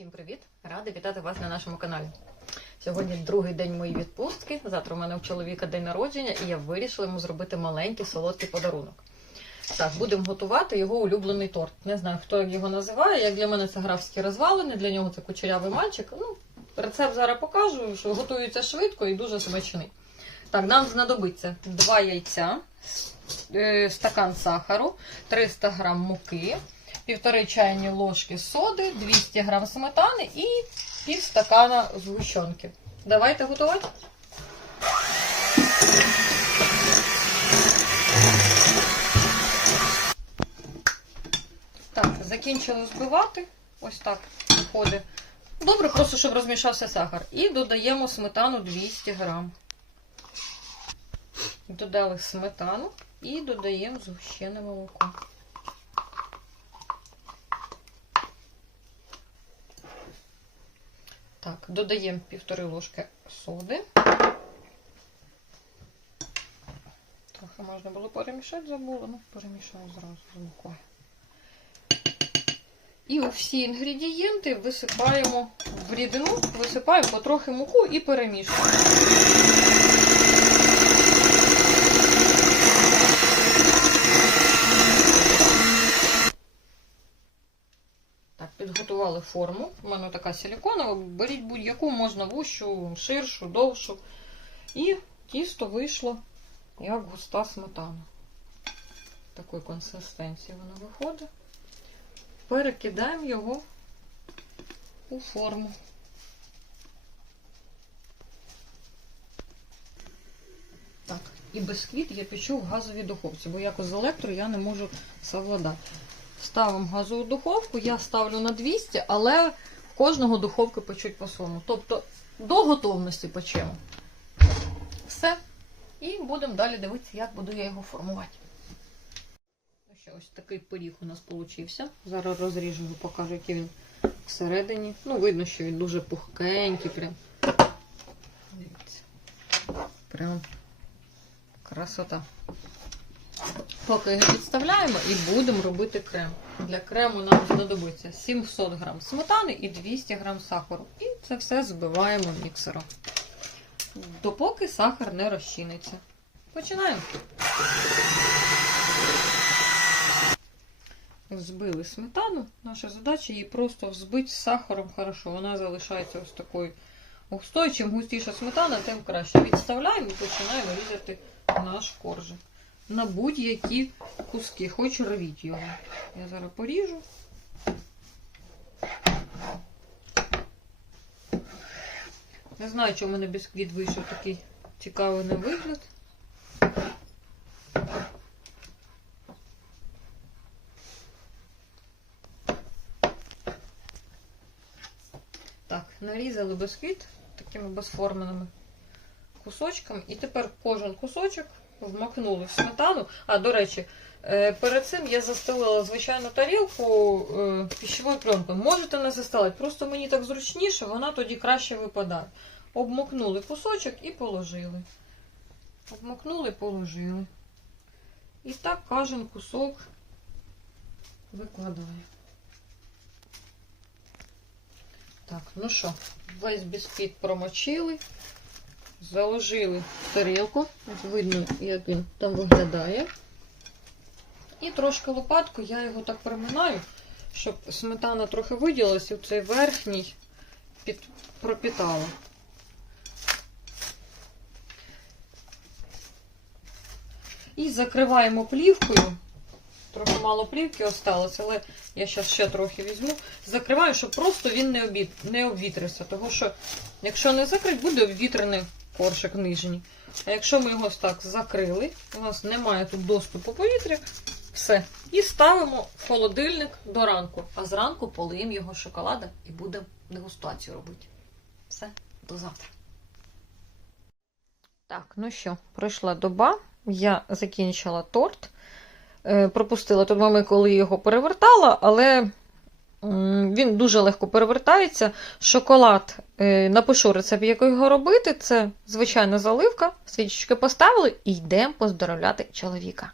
Всім привіт! Рада вітати вас на нашому каналі. Сьогодні другий день моєї відпустки. Завтра у мене у чоловіка день народження, і я вирішила йому зробити маленький солодкий подарунок. Так, будемо готувати його улюблений торт. Не знаю, хто його називає. Як для мене це графські розвалини, для нього це кучерявий мальчик. Ну, рецепт зараз покажу, що готується швидко і дуже смачний. Так, нам знадобиться 2 яйця, е, стакан сахару, 300 грам муки, півтори чайні ложки соди, 200 грам сметани і пів стакана згущенки. Давайте готувати. Так, закінчили збивати. Ось так виходить. Добре, просто щоб розмішався сахар. І додаємо сметану 200 грам. Додали сметану і додаємо згущене молоко. Так, додаємо півтори ложки соди. Трохи можна було перемішати, забула, ну перемішаю зразу з мукою. І всі інгредієнти висипаємо в рідину, висипаємо потрохи муку і перемішуємо. Так, підготували форму. У мене така силіконова. Беріть будь-яку, можна вущу, ширшу, довшу. І тісто вийшло як густа сметана. Такої консистенції воно виходить. Перекидаємо його у форму. Так, і бисквіт я печу в газовій духовці, бо якось з електро я не можу совладати. Ставимо газову духовку, я ставлю на 200, але в кожного духовки печуть по-своєму. Тобто до готовності печемо. Все. І будемо далі дивитися, як буду я його формувати. Ну що, ось такий пиріг у нас вийшов. Зараз розріжу його, покажу, який він всередині. Ну, видно, що він дуже пухкенький. Прям. Дивіться. Прям красота. Поки його підставляємо і будемо робити крем. Для крему нам знадобиться 700 грам сметани і 200 грам сахару. І це все збиваємо міксером. Допоки сахар не розчиниться. Починаємо. Взбили сметану. Наша задача її просто взбити з сахаром хорошо. Вона залишається ось такою густою. Чим густіша сметана, тим краще. Відставляємо і починаємо різати наш коржик на будь-які куски. Хочу рвіть його. Я зараз поріжу. Не знаю, чому в мене бісквіт вийшов такий цікавий на вигляд. Так, нарізали бісквіт такими безформеними кусочками. І тепер кожен кусочок вмакнули в сметану. А, до речі, е, перед цим я застелила звичайну тарілку е, пищовою пленкою. Можете не застелити, просто мені так зручніше, вона тоді краще випадає. Обмокнули кусочок і положили. Обмокнули, положили. І так кожен кусок викладаю. Так, ну що, весь бісквіт промочили. Заложили в тарілку. Ось видно, як він там виглядає. І трошки лопаткою я його так приминаю, щоб сметана трохи виділилась і цей верхній під... пропітала. І закриваємо плівкою. Трохи мало плівки осталось, але я зараз ще трохи візьму. Закриваю, щоб просто він не, обід... не обвітрився. Тому що, якщо не закрить, буде обвітрений коршик нижній. А якщо ми його так закрили, у нас немає тут доступу повітря, все. І ставимо в холодильник до ранку. А зранку полиємо його шоколадом і будемо дегустацію робити. Все, до завтра. Так, ну що, пройшла доба. Я закінчила торт. Е, пропустила тут мами, коли його перевертала, але він дуже легко перевертається. Шоколад, е, напишу рецепт, як його робити. Це звичайна заливка. Свічечки поставили і йдемо поздоровляти чоловіка.